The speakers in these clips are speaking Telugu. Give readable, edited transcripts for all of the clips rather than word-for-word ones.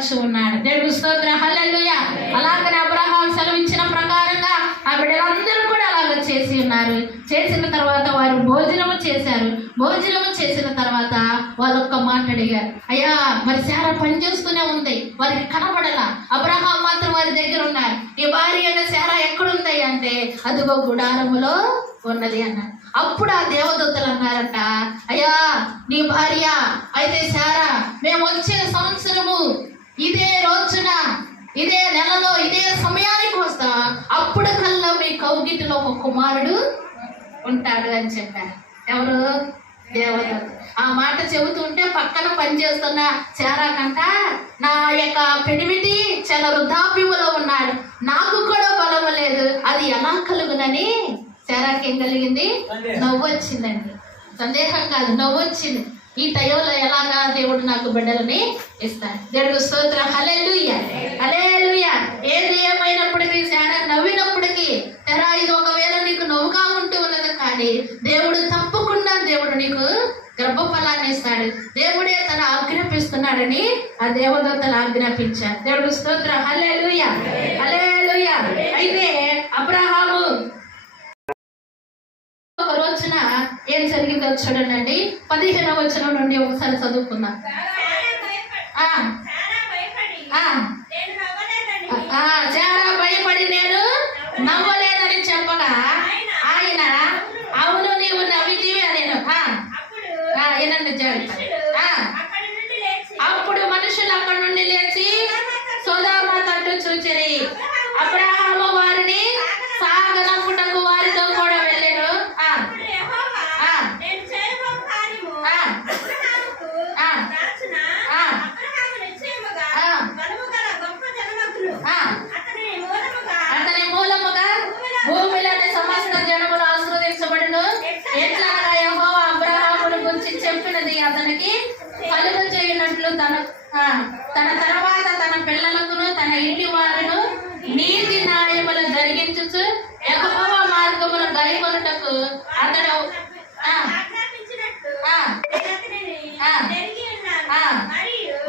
స్థిరపరచు ఉన్నాడు. దేవుడు స్తోత్రం, హల్లెలూయా. అలాగనే అబ్రహాం సెలవిచ్చిన ప్రకారంగా ఆ బిడ్డలందరూ కూడా అలాగ చేసి ఉన్నారు. చేసిన తర్వాత వారు భోజనము చేశారు. భోజనము చేసిన తర్వాత వాళ్ళు ఒక్క మాట అడిగారు, అయ్యా మరి శారా పని చేస్తూనే ఉంది, వారికి కనపడలా, అబ్రహాం మాత్రం వారి దగ్గర ఉన్నారు, నీ భార్య అయిన శారా ఎక్కడుంది అంటే అదిగో గుడారములో ఉన్నది అన్నారు. అప్పుడు ఆ దేవదూతలు అన్నారంట, అయ్యా నీ భార్య అయితే శారా మేము వచ్చే సంవత్సరము ఇదే రోజున ఇదే నెలలో ఇదే సమయానికి వస్తా, అప్పుడు కల్లా మీ కౌగిటిలో ఒక కుమారుడు ఉంటాడు అని చెప్పారు. ఎవరు? దేవదూత. ఆ మాట చెబుతుంటే పక్కన పనిచేస్తున్న శారా కంట, నా యొక్క పెనిమిటి చాలా వృద్ధాప్యములో ఉన్నాడు, నాకు కూడా బలము లేదు, అది ఎలా కలుగునని శారాకి ఏం కలిగింది? నవ్వు వచ్చిందండి. సందేహం కాదు, నవ్వు వచ్చింది. ఈ టైంలో ఎలాగా దేవుడు నాకు బిడ్డలని ఇస్తాడు. దేవుడు స్తోత్రం, హల్లెలూయా, హల్లెలూయా. ఏది ఏమైనప్పటికీ శారా నవ్వినప్పటికీ, శారా ఇది ఒకవేళ నీకు నవ్వుగా ఉంటూ ఉన్నది, కానీ దేవుడు తప్పకుండా దేవుడు నీకు గర్భఫలాన్ని ఇస్తాడు, దేవుడే తన ఆజ్ఞాపిస్తున్నాడని ఆ దేవదూతలు ఆజ్ఞాపించారు. దేవుడు స్తోత్రం, హల్లెలూయా, హల్లెలూయా. అయితే అబ్రహాము ఒక రోజున ఏం జరిగిందో చూడండి. 15వ వచనం నుండి ఒకసారి చదువుకుందాం. శారా భయపడి నేను నవ్వలేదని చెప్పగా ఆయన అవును నీవు నవ్వితివి అనేను. ఏనండి జాగ్రత్త. అప్పుడు మనుషులు అక్కడి నుండి లేచి సొదొమ తట్టు చూచిరి. అబ్రహాము వారిని సాగనంపుటకు వారితో కూడా వెళ్ళాను. అతని మూలముగా భూమిలోని సమస్త జనములు ఆశీర్వదించబడును. ఎట్లా యెహోవా అబ్రహామును గురించి చెప్పినది అతనికి కలుగు చేయనట్లు తన తర్వాత తన పిల్లలకును తన ఇంటి వారును నీతి న్యాయములు జరిగించుచు యెహోవా మార్గమును గైకొనుటకు అతడు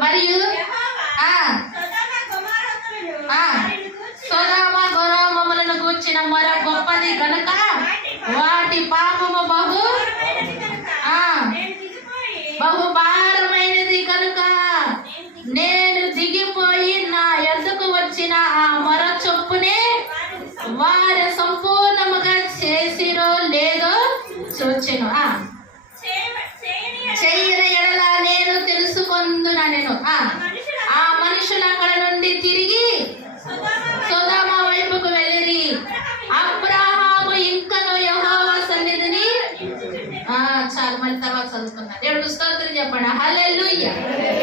మరియు సొదొమ గొమొర్రాలను గూర్చిన మొర గొప్పది కనుక వాటి పాపము బహు భారమైనది కనుక నేను దిగిపోయి నా యొద్దకు వచ్చిన ఆ మొర చొప్పునే వారు సంపూర్ణముగా చేసిరో లేదో చూచెను. చెయ్యని ఎడల నేను తెలుసుకొందునా నేను. ఆ మనుషులు అక్కడ నుండి తిరిగి సొదొమ వైపుకు వెళ్ళిరి. అబ్రహాము ఇంకను యెహోవా సన్నిధిని చాలు, మళ్ళీ తర్వాత చదువుకున్నారు. దేవుడు స్తోత్రం చెప్పండి, హల్లెలూయా.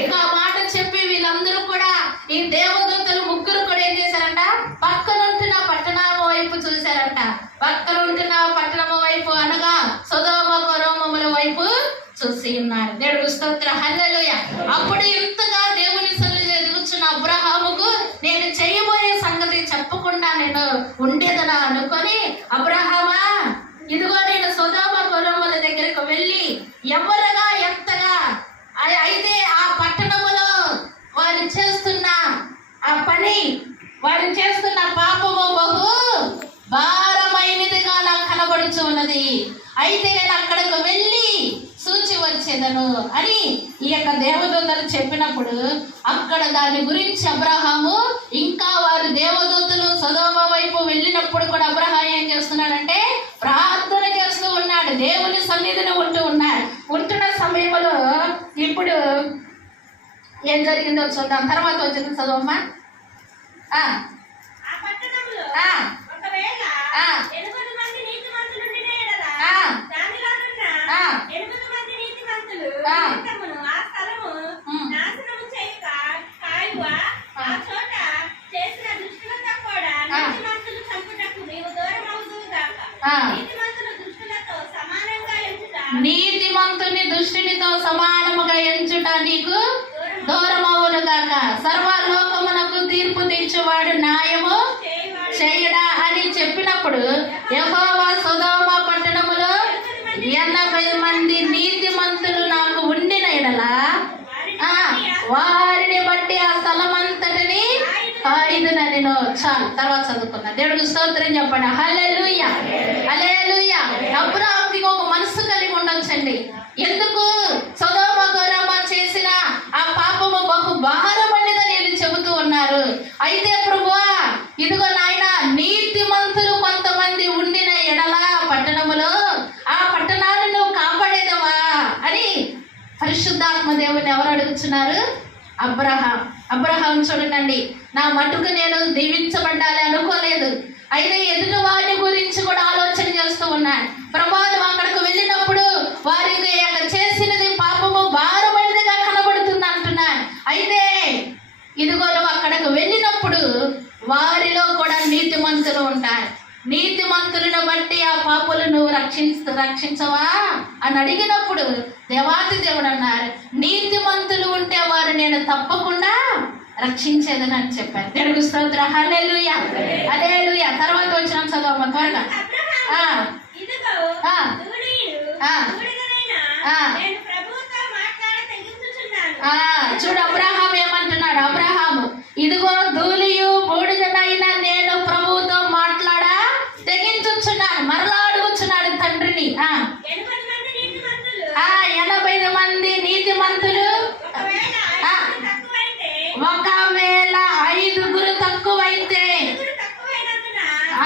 ఇక ఆ మాట చెప్పి వీళ్ళందరూ కూడా ఈ దేవదూతలు ముగ్గురు కూడా ఏం చేశారంట, పక్కనుంటున్న పట్టణం వైపు చూశారంట. పక్కనుంటున్న పట్టణం వైపు అనగా సొదొమ గొమొర్రా వైపు చూసి ఉన్నారు. దేవుడు స్తోత్రం, హల్లెలూయా. అప్పుడు ఇంతగా దేవుని సన్నిధిలో ఎదుగుచున్న అబ్రహాముకు నేను చేయబోయే సంగతి చెప్పకుండా నేను ఉండేదనా అనుకొని, అబ్రహామా ఇదిగో నేను సొదొమ గొమొర్రా దగ్గరకు వెళ్ళి ఎవరుగా ఎంతగా అయితే ఆ పట్టణములో వారు చేస్తున్న ఆ పని, వారు చేస్తున్న పాపము బహు భారమైనదిగా నాకు కనబడుచు ఉన్నది, అయితే నేను అక్కడికి వెళ్ళి సూచి వచ్చేదను అని ఈ యొక్క దేవదూతలు చెప్పినప్పుడు అక్కడ దాని గురించి అబ్రహాము ఇంకా వారు దేవదూతలు సొదొమ వైపు వెళ్ళినప్పుడు కూడా అబ్రహాం ఏం చేస్తున్నాడంటే ప్రార్థన చేస్తూ ఉన్నాడు, దేవుని సన్నిధిని ఉన్నాడు. ఉంటున్న సమయంలో ఇప్పుడు ఏం జరిగిందో చూద్దాం. తర్వాత వచ్చింది చదువమ్మా. నీతిమంతుని దృష్టినితో సమానముగా ఎంచుట నీకు దూరమవును గాక. సర్వలోకమునకు తీర్పు తీర్చువాడు న్యాయము చేయుడా అని చెప్పినప్పుడు యెహోవా సొదొమ పట్టణములో 80 మంది నీతిమంతులు నాకు ఉండిన ఎడల వారిని బట్టి ఆ స్థలమంతా చాలు, తర్వాత చదువుకుందాం. దేవుడికి స్తోత్రం చెప్పండి. హల్లెలూయా, హల్లెలూయా. అబ్రాహాముకి ఒక మనసు కలిగి ఉండొచ్చండి. ఎందుకు? సొదొమ గొమొర్రా చేసిన ఆ పాపము బహు భారమైనదని వీళ్ళు చెబుతూ ఉన్నారు. అయితే ప్రభువా, ఇదిగో నాయన, నీతిమంతులు కొంతమంది ఉండిన ఎడల పట్టణములో ఆ పట్టణాలను కాపాడేదవా అని పరిశుద్ధాత్మ దేవుని ఎవరు అడుగుతున్నారు? అబ్రహాం చూడండి, నా మటుకు నేను దీవించబడ్డాలి అనుకోలేదు, అయితే ఎదుటి వారి గురించి కూడా ఆలోచన చేస్తూ ఉన్నాను. ప్రభువా, నువ్వు అక్కడికి వెళ్ళినప్పుడు వారికి చేసినది పాపము భారమైనదిగా కనబడుతుంది అంటున్నాను. అయితే ఇదిగో నువ్వు అక్కడికి వెళ్ళినప్పుడు వారిలో కూడా నీతిమంతులు ఉంటారు. నీతిమంతులను బట్టి ఆ పాపులను నువ్వు రక్షించవా అని అడిగినప్పుడు దేవాతి దేవుడు అన్నారు, నీతిమంతులు ఉంటే వారు నేను తప్పకుండా రక్షించేదని అని చెప్పాను. దేవుడికి స్తోత్రం. హల్లెలూయా, హల్లెలూయా. తర్వాత వచ్చిన చదవమ్మ త్వరగా. చూడు, అబ్రహాం ఏమంటున్నాడు? అబ్రహాము, ఇదిగో ధూళియు బూడిదనైనా నేను ప్రభువుతో మాట్లాడా తెగించుచున్నాను. మరలా అడుగుచున్నాడు తండ్రిని. 80 మంది నీతిమంతులు ఒకవేళ 5 తక్కువైతే,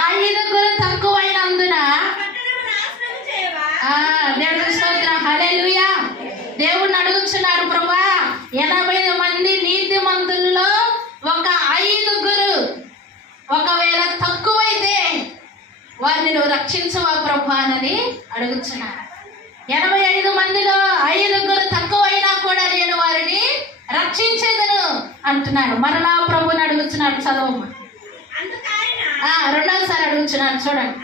5 తక్కువైనందున దేవుడి స్తోత్రం. హల్లెలూయా. దేవుణ్ణి అడుగుచున్నారు, ప్రభువా, 80 మంది నీతిమంతుల్లో ఒక 5 ఒకవేళ తక్కువైతే వారిని నువ్వు రక్షించవా ప్రభువా అని అడుగుచున్నారు. 85 మందిలో 5 తక్కువైనా కూడా నేను వారిని రక్షించేదను అంటున్నాడు. మరలా ప్రభుని అడుగుచున్నాడు. చదవమ్మా. రెండోసారి అడుగుచున్నాడు. చూడండి.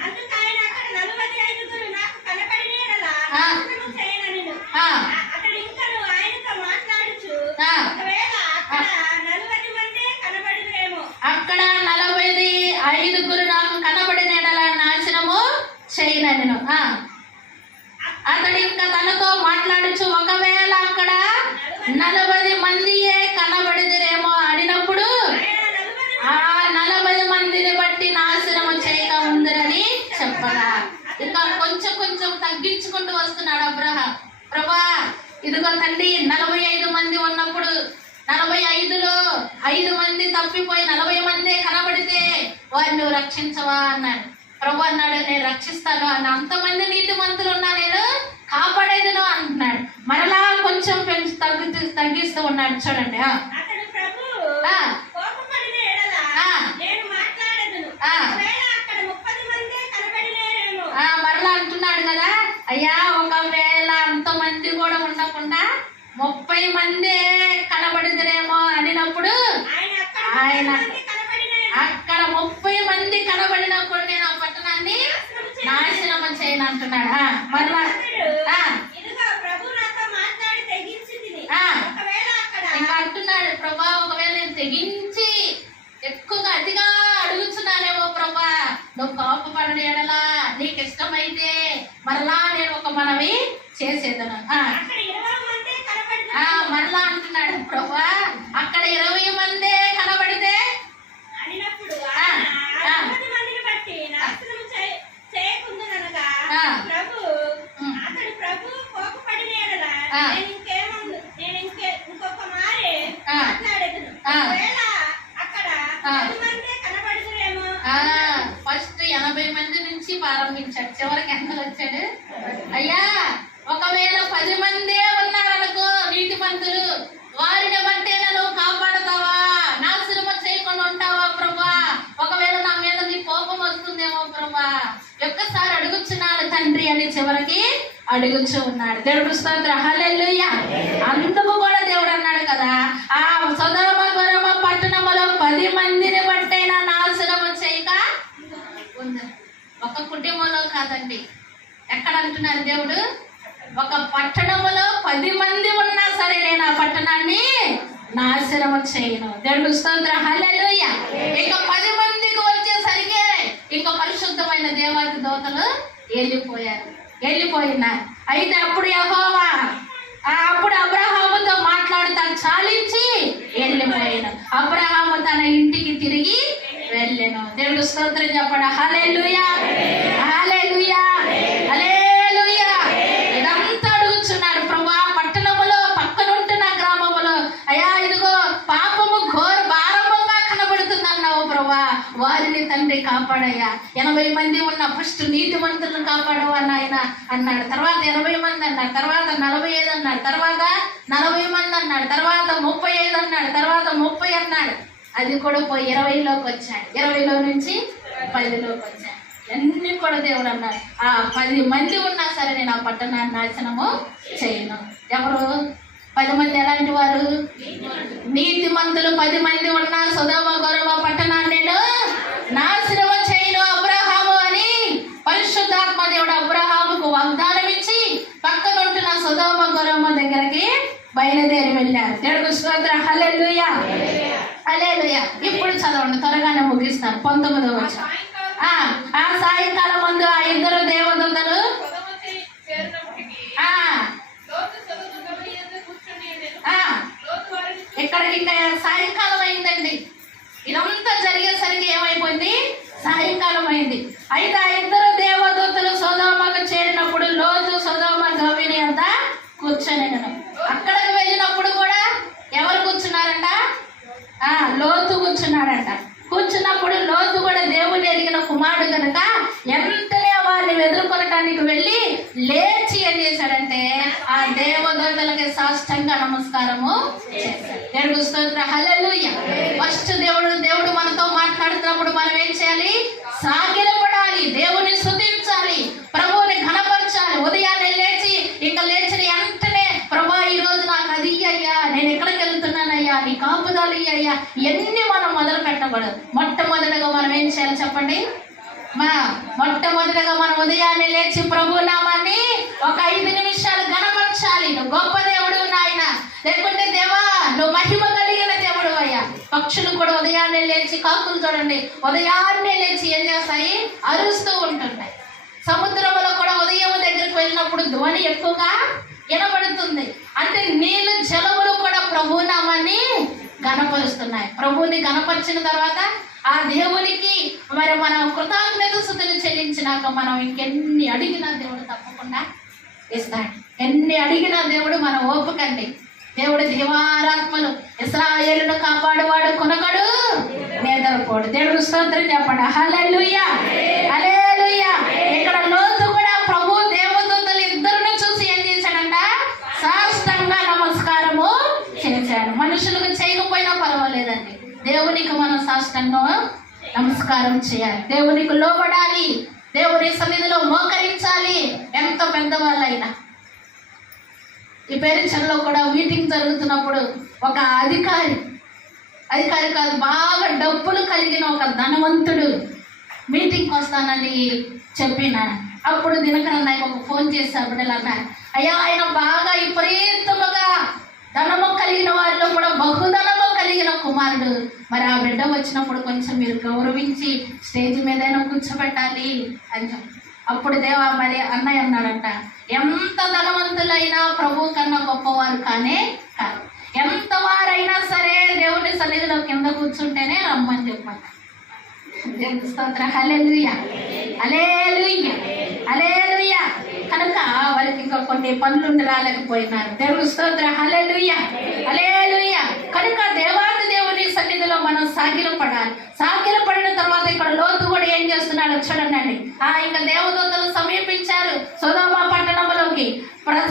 అక్కడ 45 నాకు కనబడిన నాశనము చేయనను. అతడు ఇంకా తనతో మాట్లాడుచు, ఒకవేళ అక్కడ 40 మందియే కనబడిదిరేమో అడినప్పుడు ఆ 40 మందిని బట్టి నాశనము చేయక ఉందని చెప్పగా ఇంకా కొంచెం తగ్గించుకుంటూ వస్తున్నాడు అబ్రహాం. ప్రభా, ఇదిగో తండ్రి, 45 మంది ఉన్నప్పుడు 45లో 5 మంది తప్పిపోయి 40 మందే కనబడితే వారిని రక్షించవా అన్నాడు. ప్రభు అన్నాడు, నేను రక్షిస్తాను అన్న. అంతమంది నీతిమంతులు ఉన్నా నేను కాపాడేదను అంటున్నాడు. మరలా కొంచెం తగ్గిస్తూ ఉన్నాడు. చూడండి. మరలా అంటున్నాడు కదా, అయ్యా, ఒకవేళ అంతమంది కూడా ఉండకుండా 30 మందే కనబడిదరేమో అనినప్పుడు ఆయన అక్కడ 30 మంది కనబడినప్పుడు నేను ఆ పట్టణాన్ని నాశనం చేయను అంటున్నాడు. మరలా ఇంకా అంటున్నాడు, ప్రభా, ఒకవేళ నేను తెగించి ఎక్కువగా అతిగా అడుగుతున్నానేమో ప్రభా, నువ్వు కోపపడని ఎడలా నీకు ఇష్టమైతే మరలా నేను ఒక మనవి చేసేదను. మరలా అంటున్నాడు, ప్రభా, అక్కడ 20 మందే కనబడితే ఫస్ట్ 80 మంది నుంచి ప్రారంభించాడు. చివరికి ఎంతలు వచ్చాడు? అయ్యా, ఒకవేళ 10 మందే ఉన్నారనుకో నీతిమంతులు, వారిని బట్టే నువ్వు కాపాడతావా, నాశనం చేయకుండా ఉంటావా ప్రభా? ఒకవేళ నా మీద నీ కోపం వస్తుందేమో ప్రభా, ఒక్కసారి అడుగుచున్నాడు తండ్రి అని చివరికి అడుగుచూ ఉన్నాడు. దేవుడు స్తోత్రం. హల్లెలూయా. అందుకు కూడా దేవుడు అన్నాడు కదా, ఆ సొదొమ గొమొర్రా పట్టణములో 10 మందిని బట్టైనా నాశనం చేయక ఉంది. ఒక కుటుంబంలో కాదండి. ఎక్కడ అంటున్నారు దేవుడు? ఒక పట్టణములో 10 మంది ఉన్నా సరే నేను ఆ పట్టణాన్ని నాశనము చేయను. దేవుడు స్తోత్రం. హల్లెలూయా. ఇక 10 మందికి వచ్చేసరికి ఇంకా పరిశుద్ధమైన దేవాది దూతలు వెళ్ళిపోయినారు. అయితే అప్పుడు యెహోవా అప్పుడు అబ్రహాముతో మాట్లాడుతా చాలించి వెళ్ళిపోయాను. అబ్రహాము తన ఇంటికి తిరిగి వెళ్ళెను. దేవుడు స్తోత్రం చెప్పండి. హల్లెలూయా, హల్లెలూయా, హల్లెలూయా. ఇదంతా అడుగుచున్నాడు. ప్రభువా, పట్టణములో పక్కనుంటున్న గ్రామములో అయ్యా ఇదిగో పాపము ఘోర భారముగా కనబడుతుందన్నావు ప్రభువా, వారిని తండ్రి కాపాడయ్యా. 80 మంది ఉన్న ఫస్ట్ నీతిమంతులను కాపాడవా నాయన అన్నాడు. తర్వాత 80 మంది అన్నాడు, తర్వాత 45 అన్నాడు, తర్వాత 40 మంది అన్నాడు, తర్వాత 35 అన్నాడు, తర్వాత 30 అన్నాడు. అది కూడా పోయి 20లోకి వచ్చాడు. 20లో నుంచి 10లోకి వచ్చాడు. అన్ని కూడా దేవుడు అన్నాడు, ఆ 10 మంది ఉన్నా సరే నేను ఆ పట్టణాన్ని నాశనము చేయను. ఎవరు 10 మంది? ఎలాంటి వారు? నీతిమంతులు 10 మంది ఉన్న సొదొమ గొమొర్రా పట్టణాన్ని నేను నాశనము చేయను అబ్రహాము అని పరిశుద్ధాత్మ దేవుడు అబ్రహాముకు వాగ్దానం ఇచ్చి పక్కనుంటున్న సొదొమ గొమొర్రా దగ్గరికి బయలుదేరి వెళ్ళారు. దేవుడికి స్తోత్రం. హల్లెలూయా, హల్లెలూయా. ఇప్పుడు చదవండి, త్వరగానే ముగిస్తాను. 19వ వచనం. ఆ సాయంకాలం ముందు ఆ ఇద్దరు దేవదూతలు ఇక్కడికి ఇంకా సాయంకాలం అయిందండి. ఇదంతా జరిగేసరికి ఏమైపోయింది? సాయంకాలం అయింది. అయితే ఆ ఇద్దరు దేవదూతలు సొదొమకు చేరినప్పుడు లోతు సొదొమ గవిని అంత కూర్చొనిను. అక్కడికి వెళ్ళినప్పుడు కూడా ఎవరు కూర్చున్నారంట? లోతు కూర్చున్నాడంట. కూర్చున్నప్పుడు లోతు కూడా దేవుని ఎరిగిన కుమారుడు కనుక వెంటనే వారిని ఎదుర్కొనటానికి వెళ్ళి లేచి ఏం చేశాడంటే ఆ దేవదూతలకి సాష్టంగా నమస్కారము చేశాడు. దేవుడికి స్తోత్రం. హల్లెలూయా. ఫస్ట్ దేవుడు మనతో మాట్లాడుతున్నప్పుడు మనం ఏం చేయాలి? సాగిలపడాలి, దేవుని స్తుతించాలి, ప్రభువుని ఘనపరచాలి. ఉదయాన్నే లేచి ఇంకా లేచిన వెంటనే ప్రభా ఈ రోజు నాకు అది అయ్యా, నేను ఎక్కడికి వెళ్తున్నానయ్యా, నీ కాపుదాలు అయ్యా, ఇవన్నీ మనం మొదలు పెట్టకూడదు. మొట్టమొదటిగా మనం ఏం చేయాలి చెప్పండి? మొట్టమొదటిగా మనం ఉదయాన్నే లేచి ప్రభు నామాన్ని ఒక 5 నిమిషాలు ఘనపరచాలి. నువ్వు గొప్ప దేవుడు నాయన, లేకుంటే దేవా నువ్వు మహిమ కలిగిన దేవుడు అయ్యా. పక్షులు కూడా ఉదయాన్నే లేచి, కాకులు చూడండి ఉదయాన్నే లేచి ఏం చేస్తాయి? అరుస్తూ ఉంటున్నాయి. సముద్రంలో కూడా ఉదయం దగ్గరికి వెళ్ళినప్పుడు ధ్వని ఎక్కువగా వినబడుతుంది. అంటే నీళ్ళు జలములు కూడా ప్రభు నామాన్ని ఘనపరుస్తున్నాయి. ప్రభువుని ఘనపరిచిన తర్వాత ఆ దేవునికి మరి మనం కృతజ్ఞతాస్తుతులు చెల్లించినాక మనం ఇంకెన్ని అడిగినా దేవుడు తప్పకుండా ఇస్తాడు. ఎన్ని అడిగినా దేవుడు మన ఓపికండి. దేవుడు దివారాత్మలు ఇశ్రాయేలును కాపాడువాడు కొనకడు నిద్రపోడు. దేవుడు స్తోత్రం చెప్పండి. హల్లెలూయా, హల్లెలూయా. ఇక్కడ లోతు కూడా ప్రభు దేవదూతలు ఇద్దరును చూసి ఏం చేశాడంట? సాష్టంగా నమస్కారము చేశాడు. మనుషులకు చేయకపోయినా పర్వాలేదండి, దేవునికి మనం సాష్టంగా నమస్కారం చేయాలి. దేవునికి లోబడాలి, దేవుని సన్నిధిలో మోకరించాలి. ఎంత పెద్దవాళ్ళైనా. ఈ పేరెంట్స్లో కూడా మీటింగ్ జరుగుతున్నప్పుడు ఒక అధికారి కాదు, బాగా డబ్బులు కలిగిన ఒక ధనవంతుడు మీటింగ్కి వస్తానని చెప్పినాను. అప్పుడు దినకరన్ నాకు ఒక ఫోన్ చేశారు. బిడ్డలన్నా, అయ్యా ఆయన బాగా విపరీతముగా ధనము కలిగిన వారిలో కూడా బహుధనము కలిగిన కుమారుడు. మరి ఆ బిడ్డ వచ్చినప్పుడు కొంచెం మీరు గౌరవించి స్టేజ్ మీదైనా కూర్చోబెట్టాలి అని చెప్పి. అప్పుడు దేవా మరి అన్నయ్య అన్నాడంట, ఎంత ధనవంతులైనా ప్రభు కన్నా గొప్పవారు కానే కాదు. ఎంత వారైనా సరే దేవుని సన్నిధిలో కింద కూర్చుంటేనే రమ్మని చెప్పండి. దేవుని స్తోత్రం. హల్లెలూయా, హల్లెలూయా, హల్లెలూయా. కనుక వారికి ఇంకా కొన్ని పనులుండి రాలేకపోయినారు. దేవుని స్తోత్రం. హల్లెలూయా, హల్లెలూయా. కనుక దేవాది దేవుని సన్నిధిలో మనం సాగిలపడాలి. సాగిలపడిన తర్వాత ఇక్కడ లోతు కూడా ఏం చేస్తున్నాడు చూడండి. ఇంకా దేవదూతలు సమీపించారు సొదొమ పట్టణంలోకి.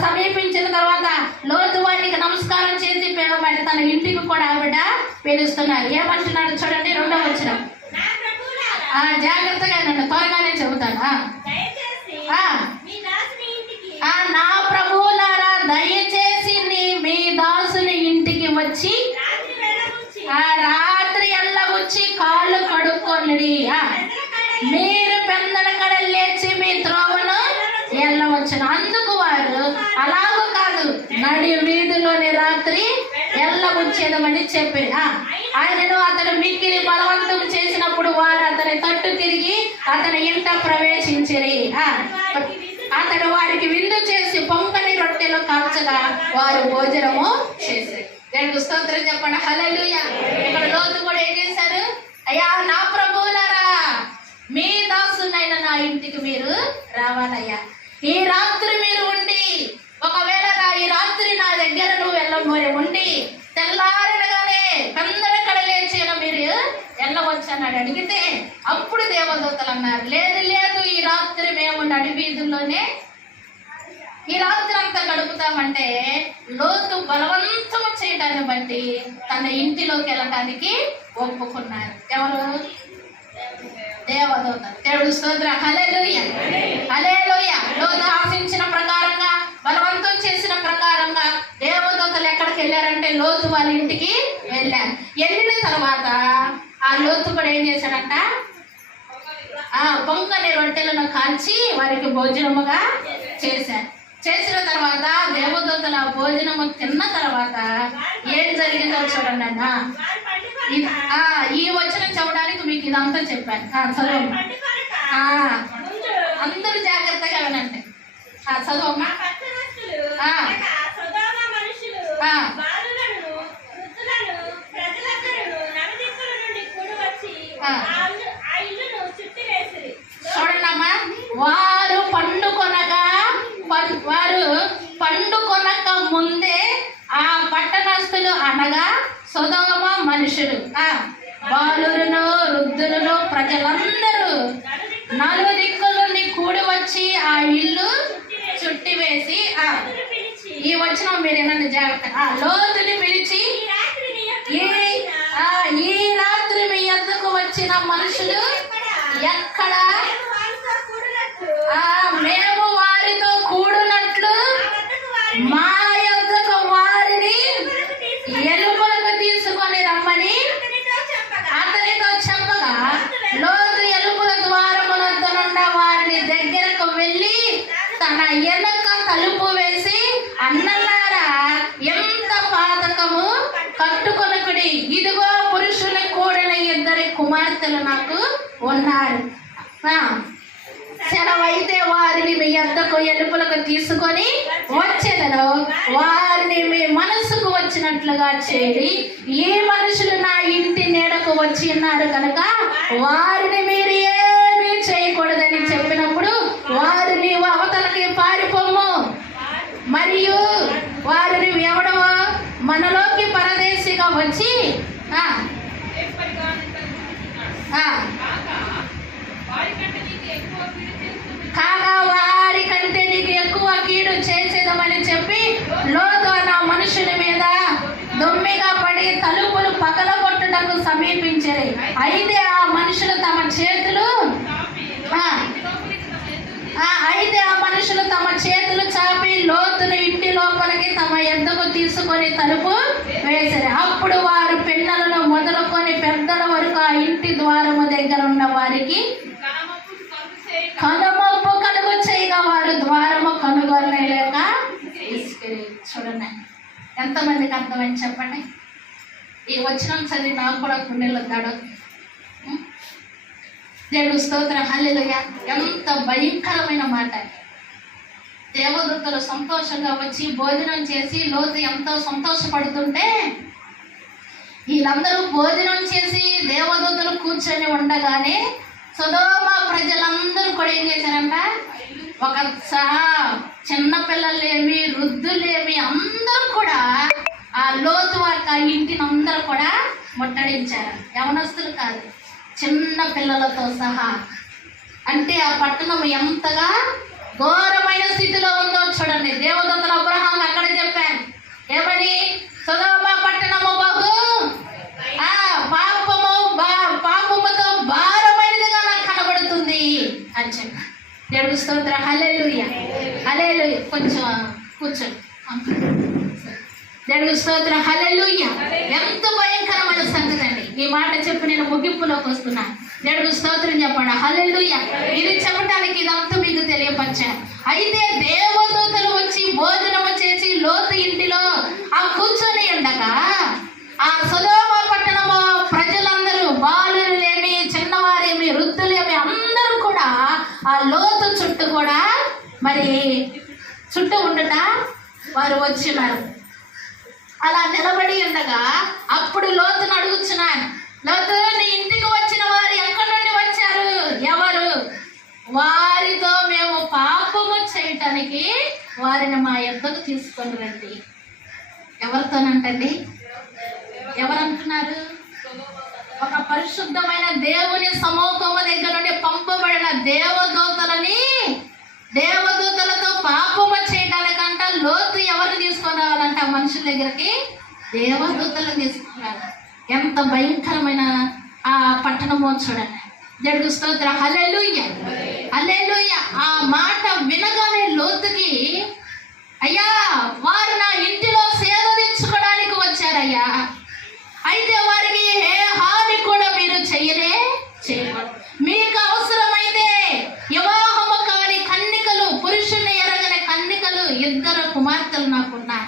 సమీపించిన తర్వాత లోతు వారికి నమస్కారం చేసి మరి తన ఇంటికి కూడా ఆవిడ పిలుస్తున్నారు. ఏమంటున్నాడు చూడండి 2వ వచనం. జాగ్రత్తగా త్వరగానే చెబుతాను. నా ప్రభువులారా దయచేసి మీ దాసుని ఇంటికి వచ్చి రాత్రి ఎల్లవచ్చి కాళ్ళు కడుక్కొని మీరు పెందలకడ లేచి మీ త్రోవను వెళ్ళవచ్చును. అందుకు వారు అలాగూ కాదు, నడి వీధిలోని రాత్రి వెళ్ళవచ్చేదమని చెప్పి ఆయనను అతను మిక్కిలి బలవంతం చేసినప్పుడు వారు అతని తట్టు తిరిగి అతని ఇంట ప్రవేశించిరి. అతడు వారికి విందు చేసి పొంగని రొట్టెలు కాల్చగా వారు భోజనము చేశారు. దేవునికి స్తోత్రం చెప్పండి. హల్లెలూయా. ఇక్కడ లోతు కూడా ఏం చేశారు? అయ్యా నా ప్రభు వెళ్ళవచ్చు అన్నాడు. అడిగితే అప్పుడు దేవదూతలు అన్నారు, లేదు లేదు, ఈ రాత్రి మేము నడివీధుల్లోనే ఈ రాత్రి అంతా గడుపుతామంటే లోతు బలవంతము చేయడాన్ని బట్టి తన ఇంటిలోకి వెళ్ళడానికి ఒప్పుకున్నారు. ఎవరు? దేవదూతలు. దేవుడు స్తోత్రం. హల్లెలూయా, హల్లెలూయా. లోతు ఆశించిన ప్రకారంగా, బలవంతం చేసిన ప్రకారంగా దేవదూతలు ఎక్కడికి వెళ్ళారంటే లోతు వాళ్ళ ఇంటికి వెళ్ళారు. వెళ్ళిన తర్వాత ఆ లోతు కూడా ఏం చేశాడంట, పొంగని రొట్టెలను కాల్చి వారికి భోజనముగా చేశారు. చేసిన తర్వాత దేవదూతల భోజనము తిన్న తర్వాత ఏం జరిగిందో చూడండి అన్న. ఈ వచనం చెప్పడానికి మీకు ఇదంతా చెప్పాను. చదువు అందరూ జాగ్రత్తగా వినండి. చదువు. చూడండమ్మా, వారు పండుకొనక ముందే ఆ పట్టణస్థులు అనగా సొదొమ మనుషులు, బాలురును వృద్ధులను ప్రజలందరూ నలుదిక్కుల నుండి కూడి వచ్చి ఆ ఇల్లు చుట్టివేసి, ఈ వచనం మీరు ఏమన్నా జాగ్రత్త, లోతుని పిలిచి, ఈ రాత్రి మీ యొద్దకు వచ్చిన మనుషులు ఎక్కడ, మేము వారితో కూడినట్లు మా యొద్దకు వారిని ఎలుకలకు తీసుకొని రమ్మని అతనితో చెప్పగా, లోతు ఎలుకల ద్వారముల వద్దనున్న వారిని దగ్గరకు వెళ్ళి తన వెనక తలుపు వేసి, అన్నలారా ఎంత పాతకము కట్టుకొనకుడి, ఇదిగో పురుషుల కూడిన 2 కుమార్తెలు నాకు ఉన్నారు. సెలవైతే వారిని మీ యొద్దకు ఎలుకలకు తీసుకొని వచ్చేదను, వారిని మీ మనసుకు వచ్చినట్లుగా చేరి, ఈ మనుషులు నా ఇంటి నీడకు వచ్చి ఉన్నారు కనుక వారిని మీరు ఏమీ చేయకూడదని చెప్పినప్పుడు వారిని అవతలకి పారిపోము, మరియు వారిని ఎవడవో మనలోకి పరదేశిగా వచ్చి కాగా వారి కంటే నీకు ఎక్కువ కీడు చేసేదమని చెప్పి లోతు నా మనుషుల మీద దొమ్మిగా పడి తలుపులు పగలగొట్టుటకు సమీపించారు. అయితే ఆ మనుషులు తమ చేతులు చాపి లోతును ఇంటి లోపలికి తమ యొద్దకు తీసుకొని తలుపు వేశారు. అప్పుడు వారు పిల్లలను మొదలుకొని పెద్దల వరకు ఆ ఇంటి ద్వారము దగ్గర ఉన్న వారికి కనుమొప్పు కలుగు చేయగా వారు ద్వారము కనుగొనలేక చూడండి. ఎంతమందికి అర్థమైంది చెప్పండి? ఈ వచనం చదివి నాకు కూడా గుండెల్లో దాడు. దేవుడు స్తోత్రం. హల్లెలూయా. ఎంత భయంకరమైన మాట. దేవదూతలు సంతోషంగా వచ్చి భోజనం చేసి లోతు ఎంతో సంతోషపడుతుంటే వీళ్ళందరూ భోజనం చేసి దేవదూతలు కూర్చొని ఉండగానే సొదొమ ప్రజలందరూ కూడా ఏం చేశారంట, ఒక చిన్నపిల్లలేమి వృద్ధులేమి అందరూ కూడా ఆ లోతు వారి ఇంటిని అందరూ కూడా ముట్టడించారు. యవనస్తులు కాదు, చిన్న పిల్లలతో సహా. అంటే ఆ పట్టణం ఎంతగా ఘోరమైన స్థితిలో ఉందో చూడండి. దేవదూతలు అబ్రహాం అక్కడ చెప్పారు ఏమని, సొదొమ పట్టణము బహు పాపముతో భారమైనదిగా నాకు కనబడుతుంది అని చెప్పి. దేవుడు స్తోత్రం. హల్లెలూయా, హల్లెలూయా. కొంచెం కూర్చోండి. దేవుడు స్తోత్రం. హల్లెలూయా. ఎంత భయంకరమైన సంగతి అండి. ఈ మాట చెప్పి నేను ముగింపులోకి వస్తున్నాను. దేవుడు స్తోత్రం చెప్పండి. హల్లెలూయా. ఇది చెప్పడానికి ఇదంతా మీకు తెలియపరిచాను. అయితే దేవదూతలు వచ్చి భోజనము చేసి లోతు ఇంటిలో కూర్చొని ఉండగా ఆ సొదొమ పట్టణము ప్రజలందరూ బాలులేమి చిన్నవారేమి వృద్ధులేమి అందరూ కూడా ఆ లోతు చుట్టూ కూడా మరి చుట్టూ ఉండట వారు వచ్చినారు. అలా నిలబడి ఉండగా అప్పుడు లోతును అడుగుచున్నాను, లోతు నీ ఇంటికి వచ్చిన వారు ఎక్కడి నుండి వచ్చారు? ఎవరు? వారితో మేము పాపము చేయటానికి వారిని మా యొద్దకు తీసుకొని రండి. ఎవరితోనంటండి? ఎవరంటున్నారు? ఒక పరిశుద్ధమైన దేవుని సమూహము దగ్గర నుండి పంపబడిన దేవదూతలతో పాపము చేయడానికంట లోతు ఎవరిని తీసుకొని రావాలంట? మనుషుల దగ్గరికి దేవదూతలను తీసుకున్నారు. ఎంత భయంకరమైన ఆ పట్టణమో చూడండి. దేవుడికి స్తోత్రం. హల్లెలూయా, హల్లెలూయా. ఆ మాట వినగానే లోతుకి, అయ్యా వారు నా ఇంటిలో సేదరించుకోవడానికి వచ్చారయ్యా, అయితే వారికి ఏ హాని కూడా మీరు చేయకూడదు. మీకు అవసరమైతే వివాహము కాని కన్నికలు, పురుషుని ఎరగని కన్నికలు 2 కుమార్తెలు నాకున్నారు,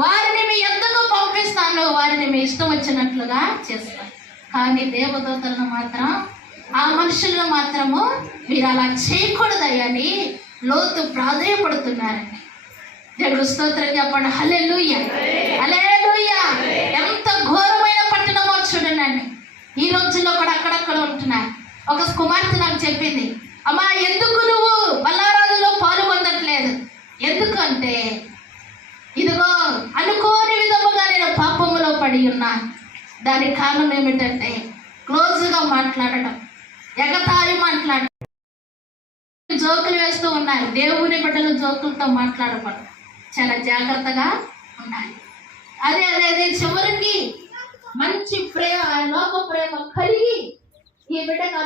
వారిని మీ యొద్దకు పంపిస్తాను, వారిని మీ ఇష్టం వచ్చినట్లుగా చేస్తాను. కానీ దేవదూతలను మాత్రం, ఆ మనుషులను మాత్రము మీరు అలా చేయకూడదయ్యని లోతు ప్రాధేయపడుతున్నారండి. దేవుడు స్తోత్రం చెప్పండి. హల్లెలూయా, హల్లెలూయా. ఎంత ఘోరమైన పట్టణమో చూడండి. ఈ రోజుల్లో కూడా అక్కడక్కడ ఉంటున్నారు. ఒక కుమార్తె నాకు చెప్పింది, అమ్మా ఎందుకు నువ్వు బల్లారాధనలో పాలు పొందట్లేదు? ఎందుకంటే ఇదిగో అనుకోని విధముగా నేను పాపములో పడి ఉన్నాను. దానికి కారణం ఏమిటంటే క్లోజ్గా మాట్లాడడం, ఎగతాళి మాట్లాడడం, జోకులు వేస్తూ ఉన్నారు. దేవుని బిడ్డలు జోకులతో మాట్లాడకూడదు, చాలా జాగ్రత్తగా ఉండాలి. అదే చివరికి మంచి ప్రేమ, లోక ప్రేమ కలిగి ఈ బిడ్డకు